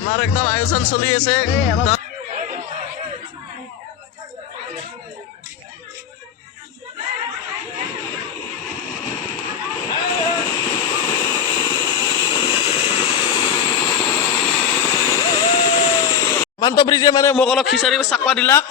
আমাৰ একদম আয়োজন চলি আছে। মান্ত ব্ৰিজে মানে মোক অলপ খিচাৰি চাকপা দিলাক,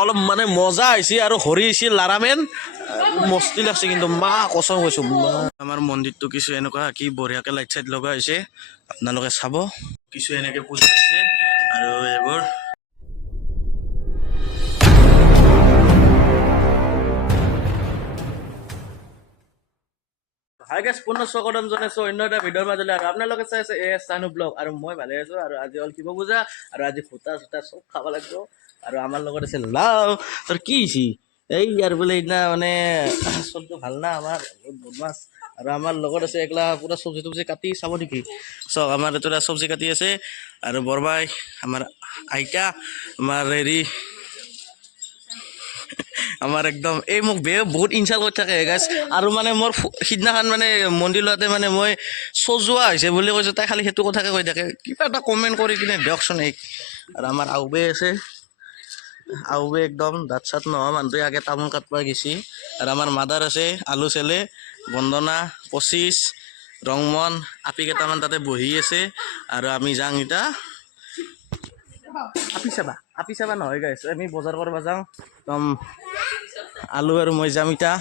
অলপ মানে মজা হৈছে আৰু হৰি হৈছে লাৰামেন মস্তি লাগছে কিন্তু মা কচম কৈছো। আমাৰ মন্দিৰটো কিছু এনেকুৱা কি বঢ়িয়াকে লাইট চাইট লগা হৈছে, আপোনালোকে চাব। কিছু এনেকে পূজা হৈছে আৰু এইবোৰ হাই গাইছ, পুনৰ স্বাগতম জনাইছো অন্য এটা ভিডিঅ'ৰ মাজলৈ। আৰু আপোনালোকে চাই আছে এছ চানু ব্লগ, আৰু মই ভালে আছো। আৰু আজি হ'ল শিৱ পূজা আৰু আজি ফুটা চুটা চব খাব লাগিব। আৰু আমাৰ লগত আছে লাও। তোৰ কি হৈছে এই ইয়াৰ বোলে সেইদিনা মানে চবটো ভাল না আমাৰ বহুত বদমাছ। আৰু আমাৰ লগত আছে একলা পুৰা চব্জি তব্জি কাটি চাব নেকি চাওক। আমাৰ এইটো চব্জি কাটি আছে আৰু বৰবাই, আমাৰ আইতা, আমাৰ হেৰি আমাৰ একদম এই মোক বহুত ইনচাল্ট কৰি থাকে গাইছ। আৰু মানে মোৰ সিদিনাখন মানে মন্দিৰ লোৱাতে মানে মই সজোৱা হৈছে বুলি কৈছোঁ, তাই খালি সেইটো কথাকে কৈ থাকে। কিবা এটা কমেণ্ট কৰি কিনে দিয়কচোন এই। আৰু আমাৰ আউবে আছে, আউবে একদম দাঁত চাত নোহোৱা মানুহটোৱে আগে তামোল কাটবা গেছি। আৰু আমাৰ মাদাৰ আছে আলু চেলে, বন্দনা, 25, ৰংমন, আপি কেইটামান তাতে বহি আছে। আৰু আমি যাওঁ এতিয়া আপি চাবা নহয় গাইছ, আমি বজাৰ কৰিব যাওঁ। একদম আলু আৰু মই যাম এতিয়া।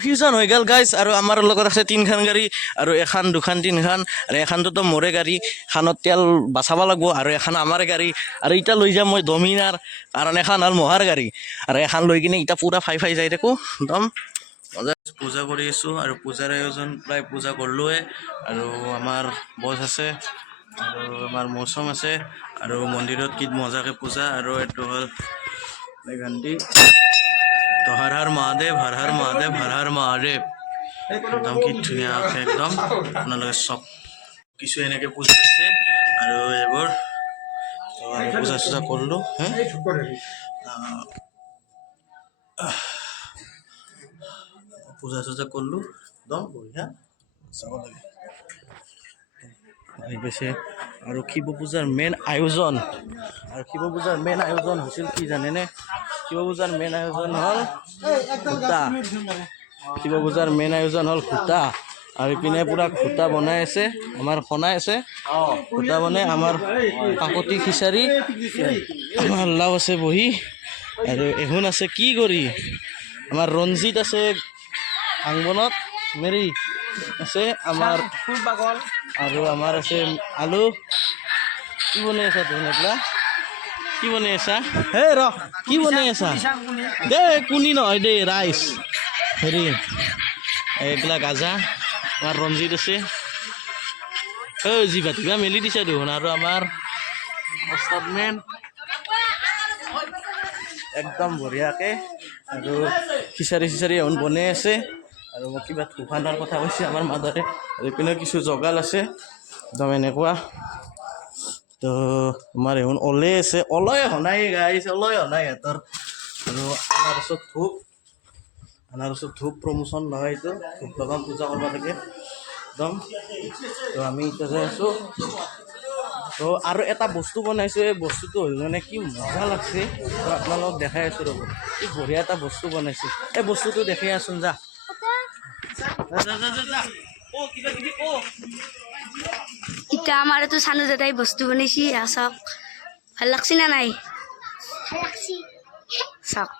ফিউজন হৈ গ'ল গাইছ। আৰু আমাৰ লগত আছে 3খান গাড়ী, আৰু এখন দুখন 3খান, আৰু এখানটোতো মোৰে গাড়ী, খানত তেল বাচাব লাগিব। আৰু এখন আমাৰ গাড়ী, আৰু এতিয়া লৈ যাম মই ডমিনাৰ, কাৰণ এখন হ'ল মহাৰ গাড়ী। আৰু এখন লৈ কিনে এতিয়া পুৰা ফাই যাই থাকোঁ একদম মজা। পূজা কৰি আছোঁ আৰু পূজাৰ আয়োজন প্ৰায় পূজা কৰিলোৱে। আৰু আমাৰ বছ আছে আৰু আমাৰ মৌচম আছে, আৰু মন্দিৰত কি মজাকে পূজা। আৰু এইটো হ'ল গান্ধী তো হৰ হৰ মহাদেৱ, হৰ হৰ মহাদেৱ, হৰ হৰ মহাদেৱ। একদম কি ধুনীয়াকৈ একদম আপোনালোকে চব কিছু এনেকৈ পূজা আছে। আৰু এইবোৰ আমি পূজা চূজা কৰিলোঁ। পূজা চূজা কৰিলোঁ একদম বঢ়িয়া চাব লাগে আহি পাইছে। আৰু শিৱ পূজাৰ মেইন আয়োজন, আৰু শিৱ পূজাৰ মেইন আয়োজন হৈছিল কি জানেনে? শিৱ পূজাৰ মেইন আয়োজন হ'ল ঘোটা। শিৱ পূজাৰ মেইন আয়োজন হ'ল ঘোটা। আৰু ইপিনে পুৰা ঘোটা বনাই আছে, আমাৰ খনাই আছে ঘোটা বনাই। আমাৰ কাকতি খিচাৰি, আমাৰ লাও আছে বহি, আৰু এহুন আছে কি কৰি, আমাৰ ৰঞ্জিত আছে আংবনত মেৰি আছে, আমাৰ আৰু আমাৰ আছে আলু। কি বনাই আছা তুমি এইগিলা? কি বনাই আছা? হে ৰ কি বনাই আছা? দে কুনি নহয় দে ৰাইচ হেৰি এইগিলা গাজা। আমাৰ ৰঞ্জিত আছে, জিভা তিভা মেলি দিছে দেখোন। আৰু আমাৰ ওস্তাদমেন একদম বঢ়িয়াকে আৰু খিচাৰি চিচাৰি এখন বনাই আছে। আৰু মোক কিবা ধূপানৰ কথা কৈছে আমাৰ মাদাৰে। এইপিনে কিছু জগাল আছে একদম এনেকুৱা। তো আমাৰ এখন ওলাই আছে, ওলাই হনাই গাইছ, ওলাই হনাই সিহঁতৰ। আৰু আমাৰ ওচৰত ধূপ প্ৰমোচন নহয়, এইটো ধূপ লগাম, পূজা কৰিব লাগে একদম। তো আমি এতিয়া যাই আছোঁ। তো আৰু এটা বস্তু বনাইছোঁ, এই বস্তুটো হ'ল মানে কি মজা লাগছে। তো আপোনালোকক দেখাই আছোঁ ৰ'ব, কি বঢ়িয়া এটা বস্তু বনাইছোঁ। এই বস্তুটো দেখাই আছোন যা কিবা কিবি ইটা আমার তো সানু দাদাই বস্তু বনাইছি চাওক, ভাল লাগছি না নাই? চাওক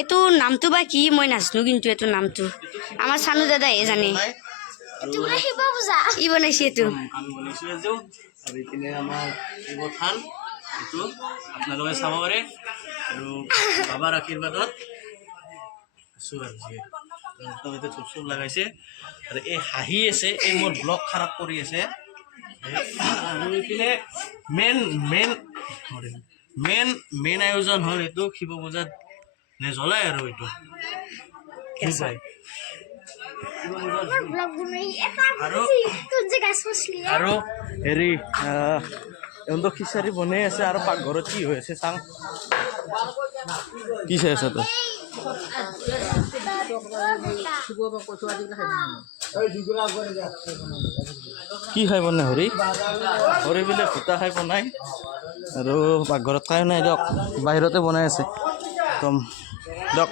এইটো নামটো বা কি মই নাজানো, কিন্তু এইটো নামটো আমাৰ সানু দাদাইহে জানে। ই বনাইছে এইটো। আমি বনাইছোঁ এযোৰ। আৰু এইপিনে আমাৰ শিৱ থান, এইটো আপোনালোকে চাব পাৰে। আৰু বাবাৰ আশীৰ্বাদত আছোঁ আৰু একদম এতিয়া চুপ চুপ লগাইছে। আৰু এই হাঁহি আছে, এই মোৰ ব্লগ খাৰাপ কৰি আছে। আৰু এইপিনে মেইন আয়োজন হ'ল এইটো শিৱ পূজাত নেজ্বলাই আৰু এইটো আৰু হেৰি এহঁতৰ খিচাৰি বনাই আছে। আৰু পাকঘৰত কি হৈ আছে চাওঁ, কি চাই আছা তই? কি খাই বনাই হৰি হৰি বোলে ভূতা খাই বনাই আৰু পাকঘৰত খাই নাই দিয়ক বাহিৰতে বনাই আছে একদম দিয়ক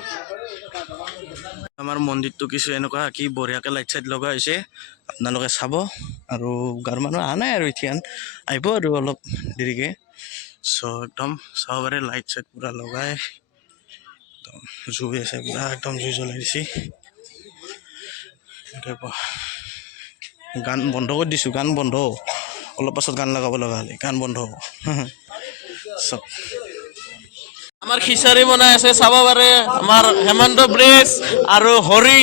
আমাৰ মন্দিৰটো কিছু এনেকুৱা কি বঢ়িয়াকৈ লাইট চাইট লগা হৈছে আপোনালোকে চাব আৰু গাঁৱৰ মানুহ অহা নাই আৰু এতিয়া আহিব আৰু অলপ দেৰিকৈ চ' একদম চাব পাৰে লাইট চাইট পূৰা লগাই একদম জুই আছে পূৰা একদম জুই জ্বলাই দিছে গান বন্ধ কৰি দিছোঁ গান বন্ধ অলপ পাছত গান লগাব লগা হ'লে গান বন্ধ হ'ব চব আমাৰ খিচাৰি বনাই আছে চাব পাৰে আমাৰ হেমন্ত ব্ৰিজ আৰু হৰি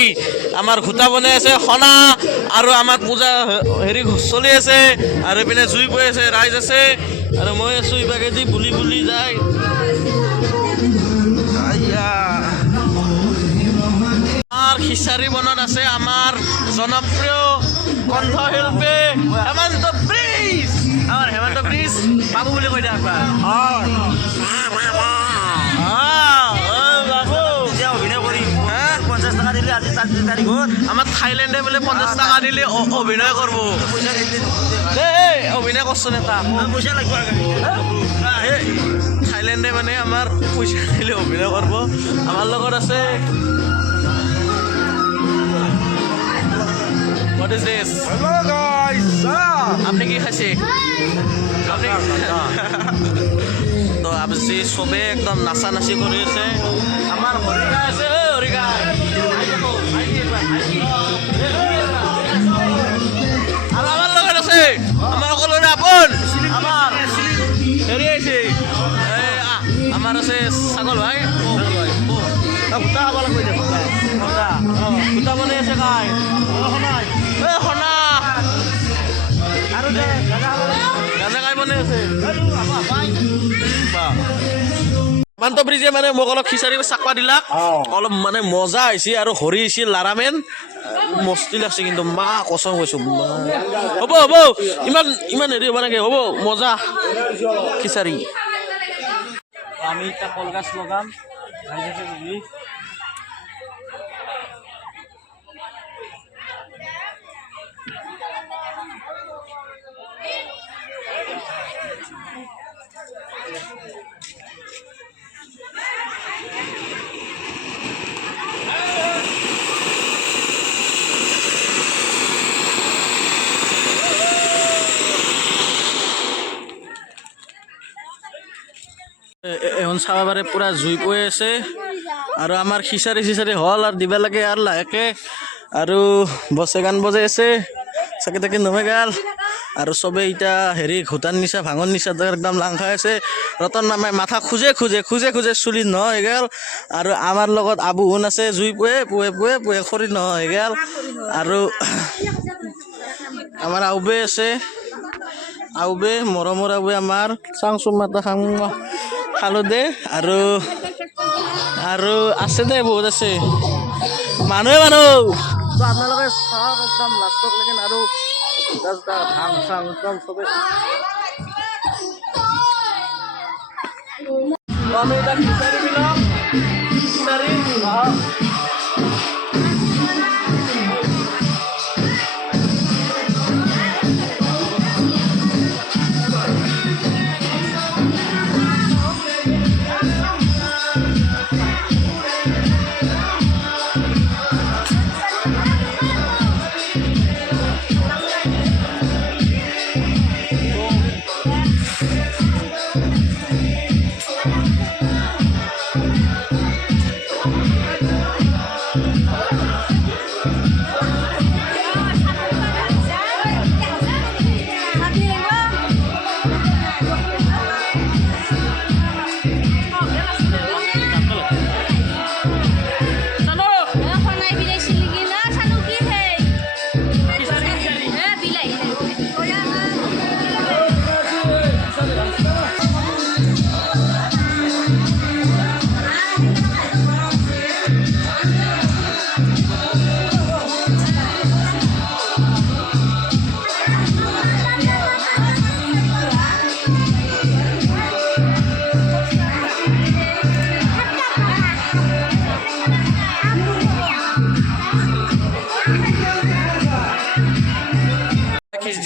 আমাৰ ঘোটা বনাই আছে সনা আৰু আমাৰ পূজা হেৰি চলি আছে আৰু এইপিনে জুই পৰি আছে ৰাইজ আছে আৰু মই আছোঁ ইভাগেদি বুলি বুলি যায় আমাৰ খিচাৰি বনত আছে আমাৰ জনপ্ৰিয় কণ্ঠশিল্পী হেমন্ত ব্ৰিজ আমাৰ হেমন্ত ব্ৰিজ বাবু বুলি কৈ দিয়া একবাৰ আমার থাইল্যান্ডে বলে 50 টাকা দিলে অভিনয় করব অভিনয় করছেন এটা পয়সা লাগবে থাইল্যান্ডে মানে আমার পয়সা দিলে অভিনয় করব আমার লগত আছে What is this? Hello guys. আপনি কি খাইছে তো আজি সবে একদম নাচা নাচি কৰি আছে আমাৰ হৰিকা আছে হৰিকা আৰু আমাৰ লগত আছে আমাৰ সকলোৰে আপোন আমাৰ হেৰি আছে আমাৰ আছে ছাগল ভাই ভূতা খাব লাগিব ভূতা বনাই আছে খাই সনা আৰু গাজা খাই বনাই আছে হেমন্ত ব্ৰিজে মানে মোক অলপ খিচাৰি চাকপা দিলাক অলপ মানে মজা হৈছে আৰু হৰি হৈছে লাৰামেন মস্তি লাগছে কিন্তু মা কচম কৈছো হ'ব হ'ব ইমান ইমান হেৰি হ'ব নাগে হ'ব মজা খিচাৰি আমি এতিয়া কলগাছ লগাম এখন চাব পাৰে পুৰা জুই পৰি আছে আৰু আমাৰ খিচাৰি চিচাৰি হ'ল আৰু দিব লাগে আৰু লাহেকে আৰু বছে গান বজাই আছে চাকে তাকে নমে গাল আৰু চবে এতিয়া হেৰি ঘোটাৰ নিচা ভাঙৰ নিচা একদম লাং খাই আছে ৰতন মামাই মাথা খোজে খোজে খোজে খোজে চুলি নহয় গেল আৰু আমাৰ লগত আবুহন আছে জুই পুৱে পুৱে পুৱে পুৱে খৰি নহয় গেল আৰু আমাৰ আউবে আছে আউবে মৰমৰ আউবে আমাৰ চাং চুম মাতা খালো দে আৰু আছে দে বহুত আছে মানুহে মানুহ তো আপোনালোকে চাওক একদম লাষ্টক লেকিন আৰু ধান চাং একদম চবে আমি এটা খিচাৰি বিলাক খিচাৰি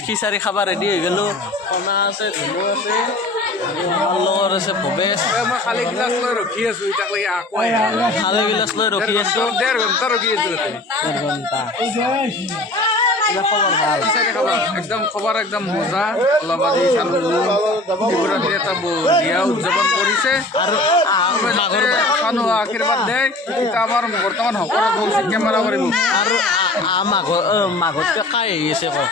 খিচাৰি খাব ৰেডি হৈ গ'লো কণা আছে ধুনু আছে আৰু আমাৰ লগত আছে ভৱেশ মই খালি গিলাচ লৈ ৰখি আছো এতিয়ালৈকে আকৌ খালে গিলাচ লৈ ৰখি আছো 1.5 ঘণ্টা ৰখি আছো খিচাৰি খাবা একদম খবৰ একদম মজা অলপ আজি চালো শিৱৰাত্ৰি এটা বঢ়িয়া উদযাপন কৰিছে আৰু মাঘৰ চানো আশীৰ্বাদ দে এতিয়া আমাৰ বৰ্তমান সকলো বলছি কেমেৰা কৰিব আৰু মাঘতকৈ কাই আহি আছে কওক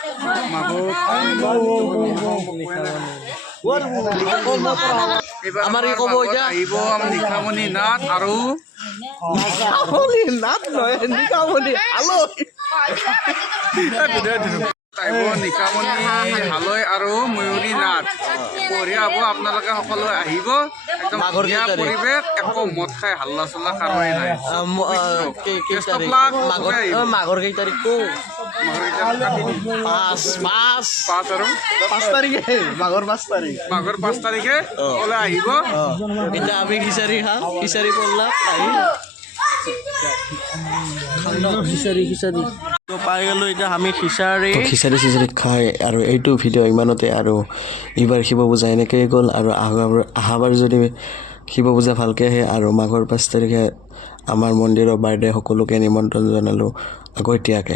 আমাৰ কি ক'ব এতিয়া আহিব আমাৰ নিশামণি নাথ আৰু আহিব নিশামণি হালৈ আৰু ময়ূৰী নাথ বঢ়িয়া হ'ব আপোনালোকে সকলোৱে আহিব একদম মাঘৰ ধুনীয়া কেই তাৰিখ? পৰিৱেশ একো মদ খাই হাল্লা চাল্লা কাৰোৱেই নাই কেই Best of তাৰিখ luck. মাঘৰ কেই তাৰিখ কওঁ মাঘৰ এতিয়া কাটি দিম। 5 আৰু 5 তাৰিখে মাঘৰ 5 তাৰিখ মাঘৰ 5 তাৰিখে সকলোৱে আহিব এতিয়া আমি খিচাৰি খাম খিচাৰি পল্লা আহি তো পাই গ'লো এতিয়া আমি খিচাৰি খিচাৰি খাই আৰু এইটো ভিডিঅ' ইমানতে আৰু এইবাৰ শিৱ পূজা এনেকৈয়ে গ'ল আৰু অহাবাৰ যদি শিৱ পূজা ভালকৈ আহে আৰু মাঘৰ 5 তাৰিখে আমাৰ মন্দিৰৰ বাৰ্থডে সকলোকে নিমন্ত্ৰণ জনালোঁ আগতীয়াকৈ